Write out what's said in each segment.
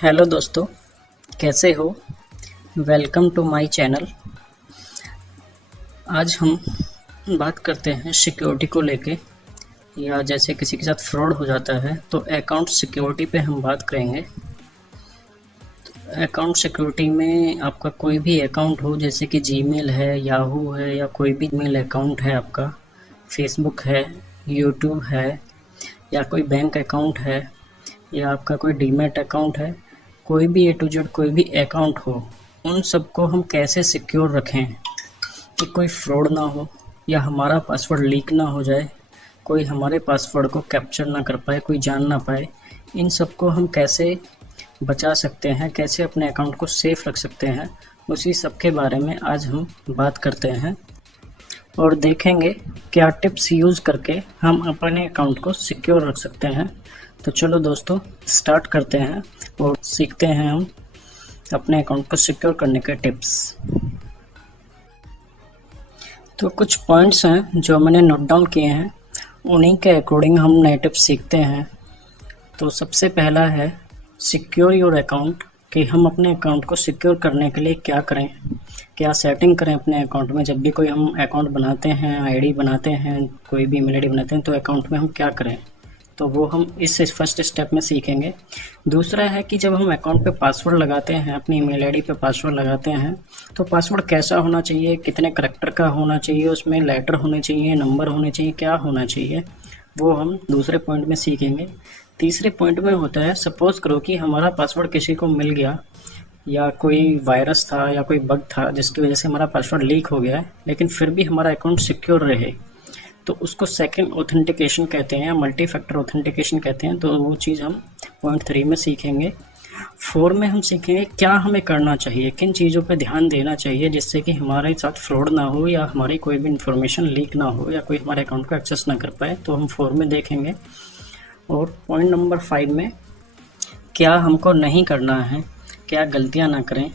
Hello दोस्तों, कैसे हो। Welcome to my channel. आज हम बात करते हैं सिक्योरिटी को लेके, या जैसे किसी के साथ फ्रॉड हो जाता है तो अकाउंट सिक्योरिटी पे हम बात करेंगे। अकाउंट सिक्योरिटी में आपका कोई भी अकाउंट हो, जैसे कि जीमेल है, याहू है, या कोई भी मेल अकाउंट है, आपका फेसबुक है, यूट्यूब है, या कोई बैंक अकाउंट है, या आपका कोई डीमैट अकाउंट है, कोई भी ए टू जेड कोई भी अकाउंट हो, उन सबको हम कैसे सिक्योर रखें कि कोई फ्रॉड ना हो, या हमारा पासवर्ड लीक ना हो जाए, कोई हमारे पासवर्ड को कैप्चर ना कर पाए, कोई जान ना पाए। इन सबको हम कैसे बचा सकते हैं, कैसे अपने अकाउंट को सेफ रख सकते हैं, उसी सब के बारे में आज हम बात करते हैं और देखेंगे क्या टिप्स यूज़ करके हम अपने अकाउंट को सिक्योर रख सकते हैं। तो चलो दोस्तों, स्टार्ट करते हैं और सीखते हैं हम अपने अकाउंट को सिक्योर करने के टिप्स। तो कुछ पॉइंट्स हैं जो मैंने नोट डाउन किए हैं, उन्हीं के अकॉर्डिंग हम नए टिप्स सीखते हैं। तो सबसे पहला है सिक्योर योर अकाउंट, कि हम अपने अकाउंट को सिक्योर करने के लिए क्या करें, क्या सेटिंग करें अपने अकाउंट में। जब भी कोई हम अकाउंट बनाते हैं, आईडी बनाते हैं, कोई भी ईमेल आईडी बनाते हैं, तो अकाउंट में हम क्या करें, तो वो हम इस फर्स्ट स्टेप में सीखेंगे। दूसरा है कि जब हम अकाउंट पे पासवर्ड लगाते हैं, अपनी ईमेल आईडी पे पासवर्ड लगाते हैं, तो पासवर्ड कैसा होना चाहिए, कितने करैक्टर का होना चाहिए, उसमें लेटर होने चाहिए, नंबर होने चाहिए, क्या होना चाहिए, वो हम दूसरे पॉइंट में सीखेंगे। तीसरे पॉइंट में होता है, सपोज करो कि हमारा पासवर्ड किसी को मिल गया, या कोई वायरस था या कोई बग था जिसकी वजह से हमारा पासवर्ड लीक हो गया है, लेकिन फिर भी हमारा अकाउंट सिक्योर रहे, तो उसको सेकंड ऑथेंटिकेशन कहते हैं या मल्टी फैक्टर ऑथेंटिकेशन कहते हैं। तो वो चीज़ हम पॉइंट 3 में सीखेंगे। 4 में हम सीखेंगे क्या हमें करना चाहिए, किन चीज़ों पे ध्यान देना चाहिए जिससे कि हमारे साथ फ्रॉड ना हो, या हमारी कोई भी इन्फॉर्मेशन लीक ना हो, या कोई हमारे अकाउंट को एक्सेस ना कर पाए, तो हम 4 में देखेंगे। और पॉइंट नंबर 5 में क्या हमको नहीं करना है, क्या गलतियाँ ना करें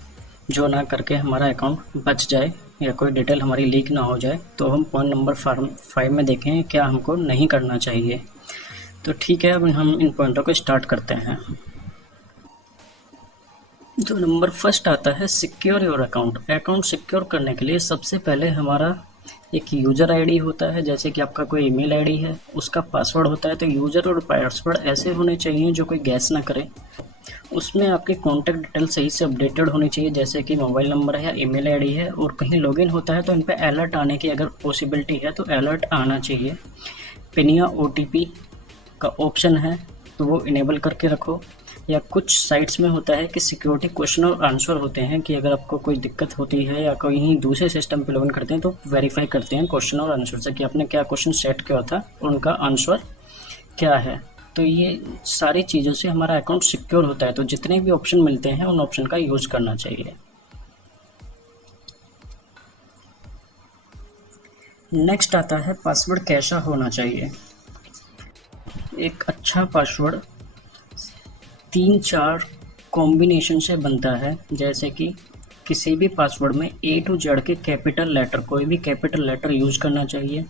जो ना करके हमारा अकाउंट बच जाए या कोई डिटेल हमारी लीक ना हो जाए, तो हम पॉइंट नंबर 5 में देखें क्या हमको नहीं करना चाहिए। तो ठीक है, अब हम इन पॉइंटों को स्टार्ट करते हैं। जो नंबर फर्स्ट आता है secure your account. Account secure करने के लिए सबसे पहले हमारा एक यूज़र आईडी होता है, जैसे कि आपका कोई ईमेल आईडी है, उसका पासवर्ड होता है। तो यूज़र और पासवर्ड ऐसे होने चाहिए जो कोई गैस ना करे। उसमें आपके कॉन्टैक्ट डिटेल सही से अपडेटेड होनी चाहिए, जैसे कि मोबाइल नंबर है या ईमेल आईडी है, और कहीं लॉगिन होता है तो इन पे अलर्ट आने की अगर पॉसिबिलिटी है तो अलर्ट आना चाहिए। पिन या ओटीपी का ऑप्शन है तो वो इनेबल करके रखो। या कुछ साइट्स में होता है कि सिक्योरिटी क्वेश्चन और आंसर होते हैं, कि अगर आपको कोई दिक्कत होती है या कहीं दूसरे सिस्टम पे लॉगिन करते हैं तो वेरीफाई करते हैं क्वेश्चन और आंसर से कि आपने क्या क्वेश्चन सेट किया था और उनका आंसर क्या है। तो ये सारी चीज़ों से हमारा अकाउंट सिक्योर होता है। तो जितने भी ऑप्शन मिलते हैं उन ऑप्शन का यूज़ करना चाहिए। नेक्स्ट आता है पासवर्ड कैसा होना चाहिए। एक अच्छा पासवर्ड 3-4 कॉम्बिनेशन से बनता है, जैसे कि किसी भी पासवर्ड में ए टू जेड के कैपिटल लेटर, कोई भी कैपिटल लेटर यूज़ करना चाहिए।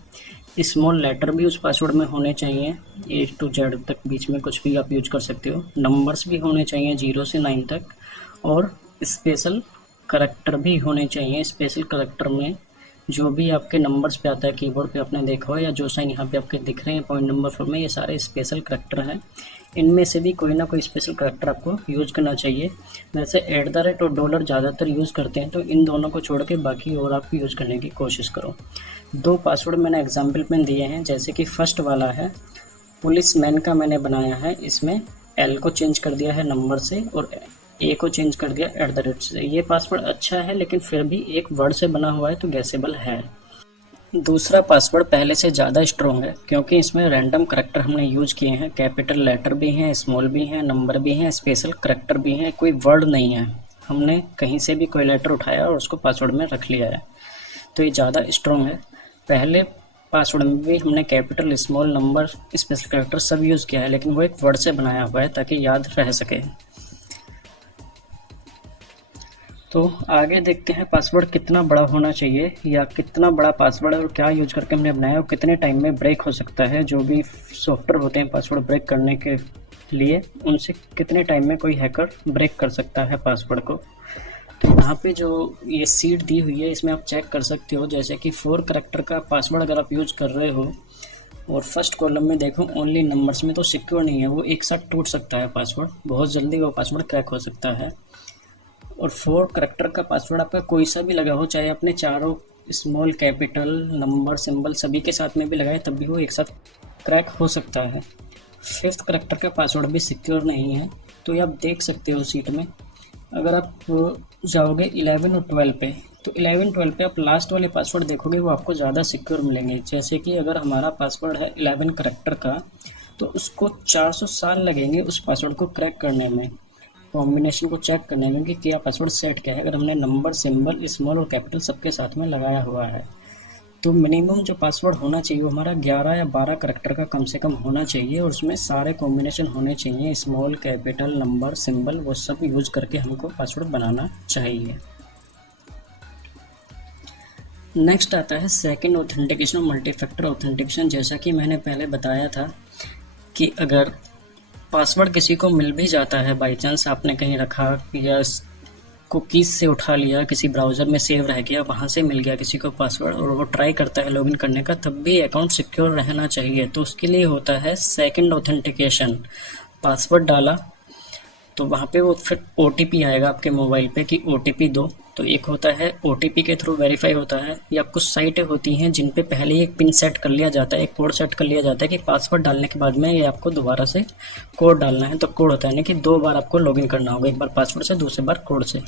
स्मॉल लेटर भी उस पासवर्ड में होने चाहिए, ए टू जेड तक बीच में कुछ भी आप यूज कर सकते हो। नंबर्स भी होने चाहिए 0 से 9 तक, और स्पेशल करैक्टर भी होने चाहिए। स्पेशल करैक्टर में जो भी आपके नंबर्स पे आता है कीबोर्ड पे आपने देखा हो, या जो साइन यहाँ पे आपके दिख रहे हैं पॉइंट नंबर 4 में, ये सारे स्पेशल करैक्टर हैं। इनमें से भी कोई ना कोई स्पेशल करैक्टर आपको यूज़ करना चाहिए। वैसे @ और डॉलर ज़्यादातर यूज़ करते हैं, तो इन दोनों को छोड़ के बाकी और आप यूज़ करने की कोशिश करो। 2 पासवर्ड मैंने एग्जाम्पल में दिए हैं, जैसे कि फर्स्ट वाला है पुलिस मैन का मैंने बनाया है, इसमें L को चेंज कर दिया है नंबर से और A को चेंज कर दिया @ से। ये पासवर्ड अच्छा है, लेकिन फिर भी एक वर्ड से बना हुआ है तो गैसेबल है। दूसरा पासवर्ड पहले से ज़्यादा स्ट्रॉन्ग है, क्योंकि इसमें रैंडम करैक्टर हमने यूज किए हैं। कैपिटल लेटर भी हैं, स्मॉल भी हैं, नंबर भी हैं, स्पेशल करैक्टर भी हैं, कोई वर्ड नहीं है। हमने कहीं से भी कोई लेटर उठाया और उसको पासवर्ड में रख लिया है, तो ये ज़्यादा स्ट्रॉन्ग है। पहले पासवर्ड में भी हमने capital, small, number, special character सब यूज़ किया है, लेकिन वो एक वर्ड से बनाया हुआ है ताकि याद रह सके। तो आगे देखते हैं पासवर्ड कितना बड़ा होना चाहिए, या कितना बड़ा पासवर्ड है और क्या यूज करके हमने बनाया और कितने टाइम में ब्रेक हो सकता है। जो भी सॉफ्टवेयर होते हैं पासवर्ड ब्रेक करने के लिए उनसे कितने टाइम में कोई हैकर ब्रेक कर सकता है पासवर्ड को। तो यहाँ पे जो ये सीट दी हुई है इसमें आप चेक कर सकते हो, जैसे कि 4 करैक्टर का पासवर्ड अगर आप यूज कर रहे हो और फर्स्ट कॉलम में देखो ओनली नंबर्स में, तो सिक्योर नहीं है, वो एक साथ टूट सकता है पासवर्ड, बहुत जल्दी वो पासवर्ड क्रैक हो सकता है। और 4 करैक्टर का पासवर्ड आपका कोई सा भी लगा हो, चाहे अपने चारों स्मॉल कैपिटल नंबर सिंबल सभी के साथ में भी लगाए, तब भी वो एक साथ क्रैक हो सकता है। 5th करैक्टर का पासवर्ड भी सिक्योर नहीं है, तो ये आप देख सकते हो सीट में। अगर आप जाओगे 11 और 12 पे, तो 11 12 पे आप लास्ट वाले पासवर्ड देखोगे, वो आपको ज़्यादा सिक्योर मिलेंगे। जैसे कि अगर हमारा पासवर्ड है 11 करैक्टर का, तो उसको 400 साल लगेंगे उस पासवर्ड को क्रैक करने में, कॉम्बिनेशन को चेक करने में कि क्या पासवर्ड सेट क्या है, अगर हमने नंबर सिंबल स्मॉल और कैपिटल सबके साथ में लगाया हुआ है। तो मिनिमम जो पासवर्ड होना चाहिए वो हमारा 11 या 12 करैक्टर का कम से कम होना चाहिए, और उसमें सारे कॉम्बिनेशन होने चाहिए, स्मॉल कैपिटल नंबर सिंबल वो सब यूज करके हमको पासवर्ड बनाना चाहिए। नेक्स्ट आता है सेकंड ऑथेंटिकेशन और मल्टीफैक्टर ऑथेंटिकेशन। जैसा कि मैंने पहले बताया था कि अगर पासवर्ड किसी को मिल भी जाता है, बाई चांस आपने कहीं रखा या कुकीज़ से उठा लिया, किसी ब्राउज़र में सेव रह गया, वहाँ से मिल गया किसी को पासवर्ड और वो ट्राई करता है लॉगिन करने का, तब भी अकाउंट सिक्योर रहना चाहिए। तो उसके लिए होता है सेकंड ऑथेंटिकेशन। पासवर्ड डाला तो वहाँ पे वो फिर OTP आएगा आपके मोबाइल पे कि OTP दो। तो एक होता है OTP के थ्रू वेरीफाई होता है, या कुछ साइटें होती हैं जिन पे पहले ही एक पिन सेट कर लिया जाता है, एक कोड सेट कर लिया जाता है कि पासवर्ड डालने के बाद में ये आपको दोबारा से कोड डालना है। तो कोड होता है नहीं कि 2 बार आपको लॉगिन करना होगा, एक बार पासवर्ड से दूसरी बार कोड से।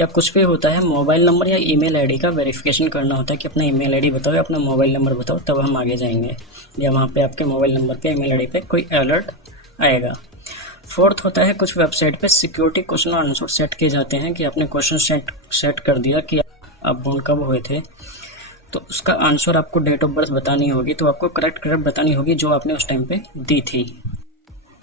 या कुछ भी होता है मोबाइल नंबर या ईमेल आईडी का वेरिफिकेशन करना होता है कि अपना ईमेल आईडी बताओ या अपना मोबाइल नंबर बताओ, तब हम आगे जाएंगे, या वहाँ पे आपके मोबाइल नंबर पे ईमेल आईडी पे कोई अलर्ट आएगा। 4th होता है कुछ वेबसाइट पे सिक्योरिटी क्वेश्चन और आंसर सेट किए जाते हैं कि आपने क्वेश्चन सेट कर दिया कि आप बोर्न कब हुए थे, तो उसका आंसर आपको डेट ऑफ बर्थ बतानी होगी, तो आपको करेक्ट बतानी होगी जो आपने उस टाइम पे दी थी।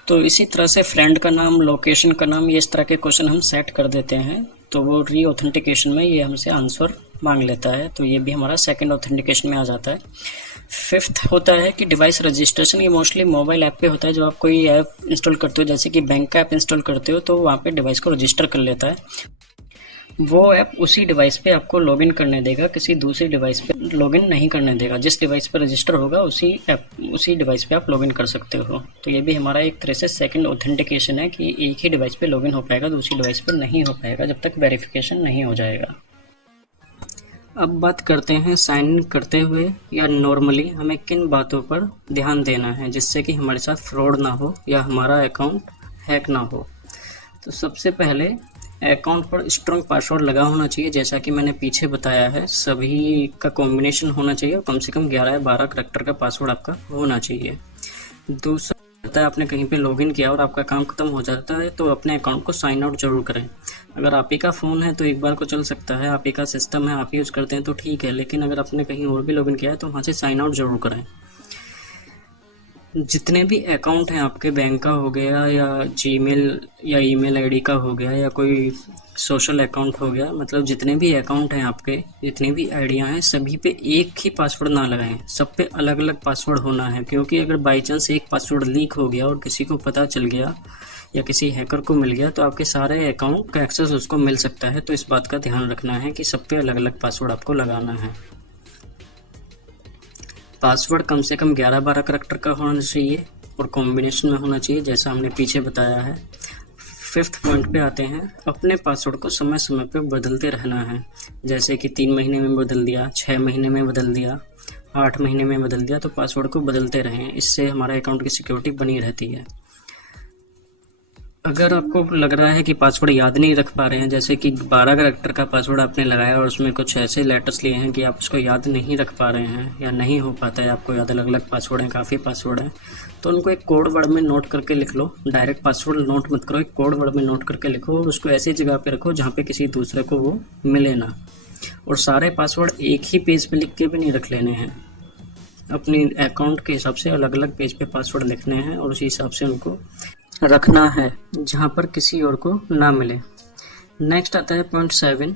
तो इसी तरह से फ्रेंड का नाम, लोकेशन का नाम, ये इस तरह के क्वेश्चन हम सेट कर देते हैं, तो वो री ऑथेंटिकेशन में ये हमसे आंसर मांग लेता है, तो ये भी हमारा सेकंड ऑथेंटिकेशन में आ जाता है। 5th होता है कि डिवाइस रजिस्ट्रेशन। ये मोस्टली मोबाइल ऐप पे होता है, जब आप कोई ऐप इंस्टॉल करते हो, जैसे कि बैंक का ऐप इंस्टॉल करते हो, तो वहाँ पे डिवाइस को रजिस्टर कर लेता है। वो ऐप उसी डिवाइस पे आपको लॉगिन करने देगा, किसी दूसरी डिवाइस पे लॉगिन नहीं करने देगा। जिस डिवाइस पे रजिस्टर होगा उसी डिवाइस पे आप लॉगिन कर सकते हो। तो ये भी हमारा एक तरह से सेकंड ऑथेंटिकेशन है कि एक ही डिवाइस पे लॉगिन हो पाएगा, दूसरी डिवाइस पे नहीं हो पाएगा जब तक वेरिफिकेशन नहीं हो जाएगा। अब बात करते हैं साइन इन करते हुए या नॉर्मली हमें किन बातों पर ध्यान देना है जिससे कि हमारे साथ फ्रॉड ना हो या हमारा अकाउंट हैक ना हो। तो सबसे पहले अकाउंट पर स्ट्रॉन्ग पासवर्ड लगा होना चाहिए, जैसा कि मैंने पीछे बताया है, सभी का कॉम्बिनेशन होना चाहिए और कम से कम 11 या 12 करैक्टर का पासवर्ड आपका होना चाहिए। दूसरा होता है आपने कहीं पे लॉगिन किया और आपका काम खत्म हो जाता है, तो अपने अकाउंट को साइन आउट जरूर करें। अगर आप ही का फ़ोन है तो एक बार को चल सकता है, आप ही का सिस्टम है, आप यूज़ करते हैं तो ठीक है, लेकिन अगर आपने कहीं और भी लॉगिन किया है तो वहाँ से साइन आउट जरूर करें। जितने भी अकाउंट हैं आपके, बैंक का हो गया या जीमेल या ईमेल आईडी का हो गया या कोई सोशल अकाउंट हो गया, मतलब जितने भी अकाउंट हैं आपके, जितनी भी आइडिया हैं, सभी पे एक ही पासवर्ड ना लगाएं, सब पे अलग अलग पासवर्ड होना है। क्योंकि अगर बाई चांस एक पासवर्ड लीक हो गया और किसी को पता चल गया या किसी हैकर को मिल गया, तो आपके सारे अकाउंट का एक्सेस उसको मिल सकता है। तो इस बात का ध्यान रखना है कि सब पे अलग अलग पासवर्ड आपको लगाना है। पासवर्ड कम से कम 11-12 करैक्टर का होना चाहिए और कॉम्बिनेशन में होना चाहिए, जैसा हमने पीछे बताया है। 5th पॉइंट पे आते हैं, अपने पासवर्ड को समय समय पे बदलते रहना है, जैसे कि 3 महीने में बदल दिया, 6 महीने में बदल दिया, 8 महीने में बदल दिया। तो पासवर्ड को बदलते रहें, इससे हमारे अकाउंट की सिक्योरिटी बनी रहती है। अगर आपको लग रहा है कि पासवर्ड याद नहीं रख पा रहे हैं, जैसे कि 12 करैक्टर का पासवर्ड आपने लगाया और उसमें कुछ ऐसे लेटर्स लिए हैं कि आप उसको याद नहीं रख पा रहे हैं या नहीं हो पाता है आपको याद, अलग अलग पासवर्ड हैं, काफ़ी पासवर्ड हैं, तो उनको एक कोड वर्ड में नोट करके लिख लो। डायरेक्ट पासवर्ड नोट मत करो, एक कोड वर्ड में नोट करके लिखो और उसको ऐसी जगह पे रखो जहाँ पे किसी दूसरे को वो मिले ना। और सारे पासवर्ड एक ही पेज पे लिख के भी नहीं रख लेने हैं, अपनी अकाउंट के हिसाब से अलग अलग पेज पे पासवर्ड लिखने हैं और उसी हिसाब से उनको रखना है जहाँ पर किसी और को ना मिले। नेक्स्ट आता है पॉइंट 7,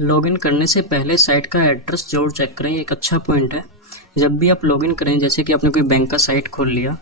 लॉगिन करने से पहले साइट का एड्रेस जरूर चेक करें। एक अच्छा पॉइंट है, जब भी आप लॉगिन करें, जैसे कि आपने कोई बैंक का साइट खोल लिया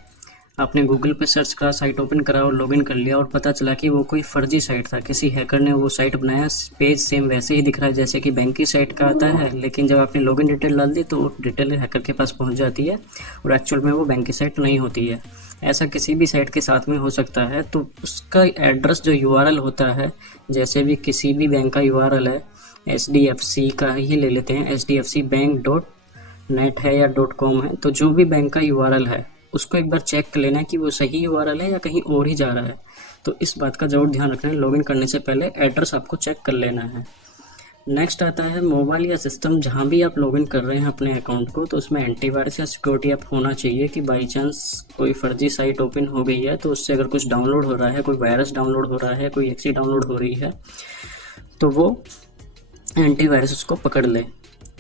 आपने गूगल पे सर्च करा, साइट ओपन करा और लॉगिन कर लिया और पता चला कि वो कोई फर्जी साइट था, किसी हैकर ने वो साइट बनाया। पेज सेम वैसे ही दिख रहा है जैसे कि बैंक की साइट का आता है, लेकिन जब आपने लॉगिन डिटेल डाल दी तो वो डिटेल हैकर के पास पहुंच जाती है और एक्चुअल में वो बैंक की साइट नहीं होती है। ऐसा किसी भी साइट के साथ में हो सकता है। तो उसका एड्रेस जो यूआरएल होता है, जैसे भी किसी भी बैंक का यूआरएल है, HDFC का ही ले लेते हैं, HDFCbank.net है या .com है, तो जो भी बैंक का यूआरएल है उसको एक बार चेक कर लेना है कि वो सही यूआरएल है या कहीं और ही जा रहा है। तो इस बात का जरूर ध्यान रखना है, लॉगिन करने से पहले एड्रेस आपको चेक कर लेना है। नेक्स्ट आता है मोबाइल या सिस्टम जहां भी आप लॉगिन कर रहे हैं अपने अकाउंट को, तो उसमें एंटीवायरस या सिक्योरिटी ऐप होना चाहिए कि बाई चांस कोई फर्जी साइट ओपन हो गई है तो उससे अगर कुछ डाउनलोड हो रहा है, कोई वायरस डाउनलोड हो रहा है, कोई एक्सी डाउनलोड हो रही है, तो वो एंटीवायरस उसको पकड़ ले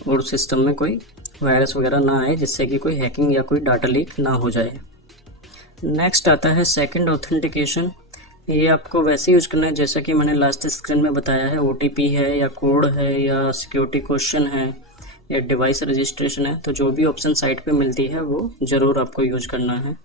और सिस्टम में कोई वायरस वगैरह ना आए जिससे कि कोई हैकिंग या कोई डाटा लीक ना हो जाए। नेक्स्ट आता है सेकंड ऑथेंटिकेशन। ये आपको वैसे यूज करना है जैसा कि मैंने लास्ट स्क्रीन में बताया है, OTP है या कोड है या सिक्योरिटी क्वेश्चन है या डिवाइस रजिस्ट्रेशन है, तो जो भी ऑप्शन साइट पे मिलती है वो ज़रूर आपको यूज करना है।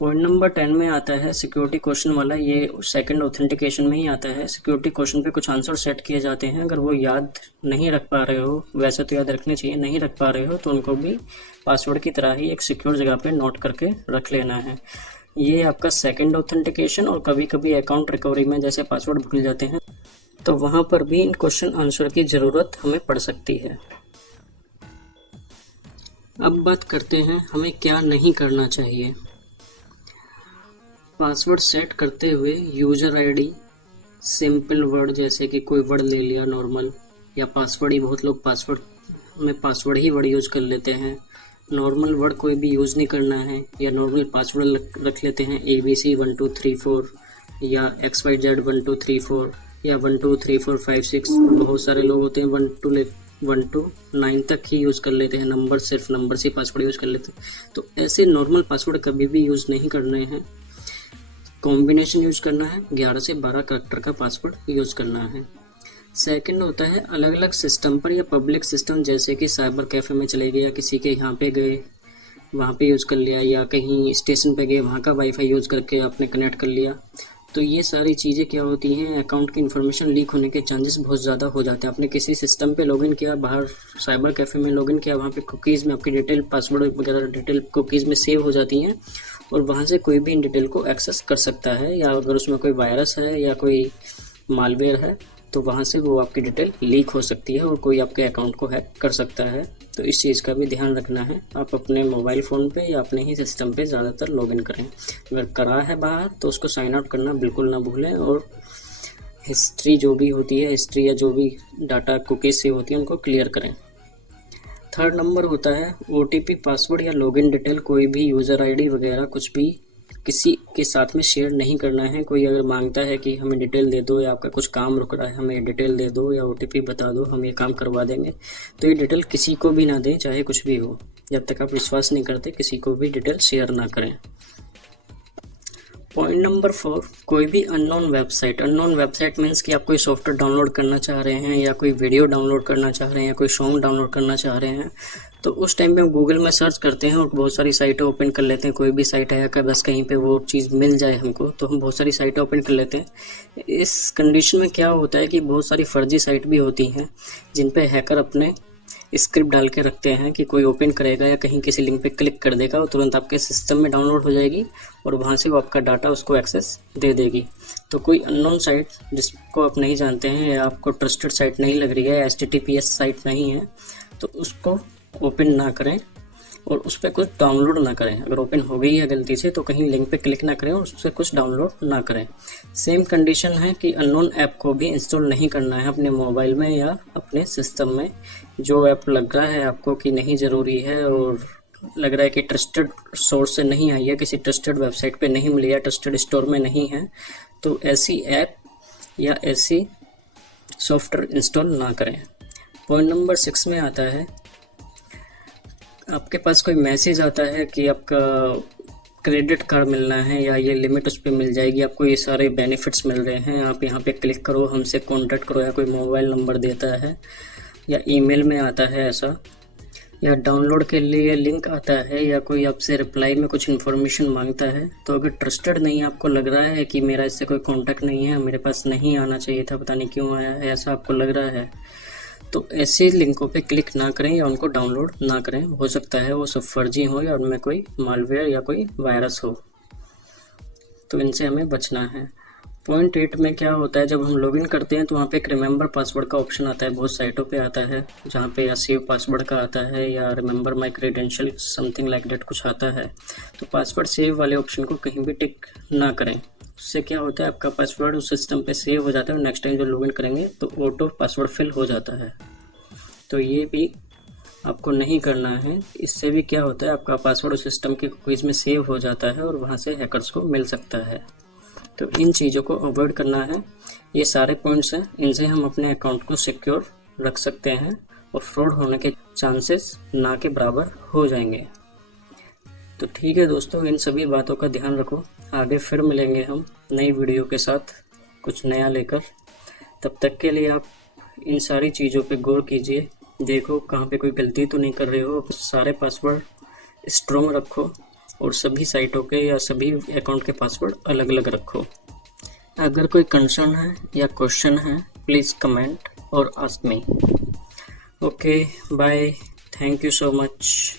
पॉइंट नंबर 10 में आता है सिक्योरिटी क्वेश्चन वाला, ये सेकंड ऑथेंटिकेशन में ही आता है। सिक्योरिटी क्वेश्चन पे कुछ आंसर सेट किए जाते हैं, अगर वो याद नहीं रख पा रहे हो, वैसे तो याद रखने चाहिए, नहीं रख पा रहे हो तो उनको भी पासवर्ड की तरह ही एक सिक्योर जगह पे नोट करके रख लेना है। ये आपका सेकंड ऑथेंटिकेशन। और कभी कभी अकाउंट रिकवरी में जैसे पासवर्ड भूल जाते हैं तो वहाँ पर भी इन क्वेश्चन आंसर की ज़रूरत हमें पड़ सकती है। अब बात करते हैं हमें क्या नहीं करना चाहिए। पासवर्ड सेट करते हुए यूज़र आईडी सिंपल वर्ड, जैसे कि कोई वर्ड ले लिया नॉर्मल, या पासवर्ड ही, बहुत लोग पासवर्ड ही वर्ड यूज़ कर लेते हैं। नॉर्मल वर्ड कोई भी यूज़ नहीं करना है, या नॉर्मल पासवर्ड रख लेते हैं ABC 1 2 3 4 या XYZ 1 2 3 4 या 1 2 3 4 5 6। बहुत सारे लोग होते हैं 1 to 9 तक ही यूज़ कर लेते हैं, नंबर, सिर्फ नंबर से पासवर्ड यूज़ कर लेते हैं। तो ऐसे नॉर्मल पासवर्ड कभी भी यूज़ नहीं करने हैं, कॉम्बिनेशन यूज करना है, 11 से 12 करैक्टर का पासवर्ड यूज करना है। सेकंड होता है अलग अलग सिस्टम पर या पब्लिक सिस्टम, जैसे कि साइबर कैफ़े में चले गए या किसी के यहाँ पे गए वहाँ पे यूज़ कर लिया, या कहीं स्टेशन पे गए वहाँ का वाईफाई यूज़ करके आपने कनेक्ट कर लिया। तो ये सारी चीज़ें क्या होती हैं, अकाउंट की इन्फॉर्मेशन लीक होने के चांसेस बहुत ज़्यादा हो जाते हैं। आपने किसी सिस्टम पे लॉगिन किया, बाहर साइबर कैफ़े में लॉगिन किया, वहाँ पे कुकीज़ में आपकी डिटेल, पासवर्ड वगैरह डिटेल कुकीज़ में सेव हो जाती हैं और वहाँ से कोई भी इन डिटेल को एक्सेस कर सकता है, या अगर उसमें कोई वायरस है या कोई मालवेयर है तो वहाँ से वो आपकी डिटेल लीक हो सकती है और कोई आपके अकाउंट को हैक कर सकता है। तो इस चीज़ का भी ध्यान रखना है। आप अपने मोबाइल फ़ोन पे या अपने ही सिस्टम पे ज़्यादातर लॉगिन करें। अगर करा है बाहर तो उसको साइन आउट करना बिल्कुल ना भूलें, और हिस्ट्री जो भी होती है, हिस्ट्री या जो भी डाटा कुकीज़ से होती है उनको क्लियर करें। थर्ड नंबर होता है OTP, पासवर्ड या लॉगिन डिटेल कोई भी यूज़र ID वगैरह कुछ भी किसी के साथ में शेयर नहीं करना है। कोई अगर मांगता है कि हमें डिटेल दे दो, या आपका कुछ काम रुक रहा है हमें डिटेल दे दो, या OTP बता दो हम ये काम करवा देंगे, तो ये डिटेल किसी को भी ना दें, चाहे कुछ भी हो। जब तक आप विश्वास नहीं करते किसी को भी डिटेल शेयर ना करें। पॉइंट नंबर 4, कोई भी अननोन वेबसाइट मीन्स कि आप कोई सॉफ्टवेयर डाउनलोड करना चाह रहे हैं, या कोई वीडियो डाउनलोड करना चाह रहे हैं, या कोई सॉन्ग डाउनलोड करना चाह रहे हैं, तो उस टाइम पे हम गूगल में सर्च करते हैं और बहुत सारी साइटें ओपन कर लेते हैं। कोई भी साइट है कि बस कहीं पे वो चीज़ मिल जाए हमको, तो हम बहुत सारी साइटें ओपन कर लेते हैं। इस कंडीशन में क्या होता है कि बहुत सारी फर्जी साइट भी होती हैं जिन पे हैकर अपने स्क्रिप्ट डाल के रखते हैं कि कोई ओपन करेगा या कहीं किसी लिंक पे क्लिक कर देगा, वो तुरंत आपके सिस्टम में डाउनलोड हो जाएगी और वहाँ से वो आपका डाटा उसको एक्सेस दे देगी। तो कोई अननोन साइट जिसको आप नहीं जानते हैं या आपको ट्रस्टेड साइट नहीं लग रही है, HTTPS साइट नहीं है, तो उसको ओपन ना करें और उस पर कुछ डाउनलोड ना करें। अगर ओपन हो गई है गलती से तो कहीं लिंक पे क्लिक ना करें और उससे कुछ डाउनलोड ना करें। सेम कंडीशन है कि अननोन ऐप को भी इंस्टॉल नहीं करना है अपने मोबाइल में या अपने सिस्टम में। जो ऐप लग रहा है आपको कि नहीं ज़रूरी है और लग रहा है कि ट्रस्टेड सोर्स से नहीं आई है, किसी ट्रस्टेड वेबसाइट पे नहीं मिली है, ट्रस्टेड स्टोर में नहीं है, तो ऐसी ऐप या ऐसी सॉफ्टवेयर इंस्टॉल ना करें। पॉइंट नंबर 6 में आता है, आपके पास कोई मैसेज आता है कि आपका क्रेडिट कार्ड मिलना है या ये लिमिट उस पर मिल जाएगी, आपको ये सारे बेनिफिट्स मिल रहे हैं, आप यहाँ पे क्लिक करो, हमसे कांटेक्ट करो, या कोई मोबाइल नंबर देता है या ईमेल में आता है ऐसा, या डाउनलोड के लिए लिंक आता है या कोई आपसे रिप्लाई में कुछ इन्फॉर्मेशन मांगता है, तो अगर ट्रस्टेड नहीं आपको लग रहा है कि मेरा इससे कोई कांटेक्ट नहीं है, मेरे पास नहीं आना चाहिए था, पता नहीं क्यों आया है, ऐसा आपको लग रहा है, तो ऐसे लिंकों पे क्लिक ना करें या उनको डाउनलोड ना करें। हो सकता है वो सब फर्जी हो या उनमें कोई मालवेयर या कोई वायरस हो, तो इनसे हमें बचना है। पॉइंट 8 में क्या होता है, जब हम लॉगिन करते हैं तो वहाँ पे एक रिमेंबर पासवर्ड का ऑप्शन आता है, बहुत साइटों पे आता है, जहाँ पे या सेव पासवर्ड का आता है या remember my credential something like date कुछ आता है। तो पासवर्ड सेव वाले ऑप्शन को कहीं भी टिक ना करें। उससे क्या होता है, आपका पासवर्ड उस सिस्टम पे सेव हो जाता है और नेक्स्ट टाइम जो लॉगिन करेंगे तो ऑटो पासवर्ड फिल हो जाता है। तो ये भी आपको नहीं करना है। इससे भी क्या होता है, आपका पासवर्ड उस सिस्टम के क्विज में सेव हो जाता है और वहाँ से हैकर्स को मिल सकता है। तो इन चीज़ों को अवॉइड करना है। ये सारे पॉइंट्स हैं, इनसे हम अपने अकाउंट को सिक्योर रख सकते हैं और फ्रॉड होने के चांसेस ना के बराबर हो जाएंगे। तो ठीक है दोस्तों, इन सभी बातों का ध्यान रखो। आगे फिर मिलेंगे हम नई वीडियो के साथ कुछ नया लेकर। तब तक के लिए आप इन सारी चीज़ों पे गौर कीजिए, देखो कहाँ पे कोई गलती तो नहीं कर रहे हो, सारे पासवर्ड स्ट्रॉन्ग रखो और सभी साइटों के या सभी अकाउंट के पासवर्ड अलग अलग रखो। अगर कोई कंसर्न है या क्वेश्चन है, प्लीज़ कमेंट और ask me. Okay bye, thank you so much.